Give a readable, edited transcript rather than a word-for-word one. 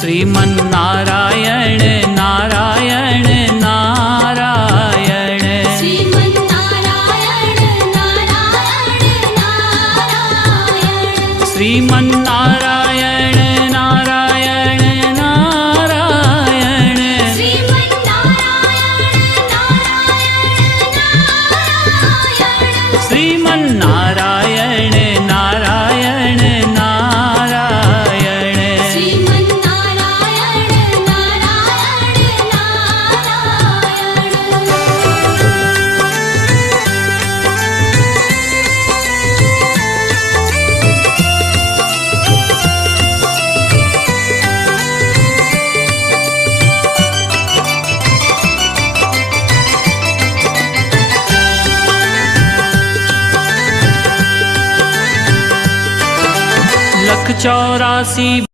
Sriman Narayana Narayan Narayan Sriman Narayana Narayan Narayan Sriman Narayana Narayan Narayan Sriman Narayana Narayan Narayan Sriman Narayana Narayan Narayan लख 84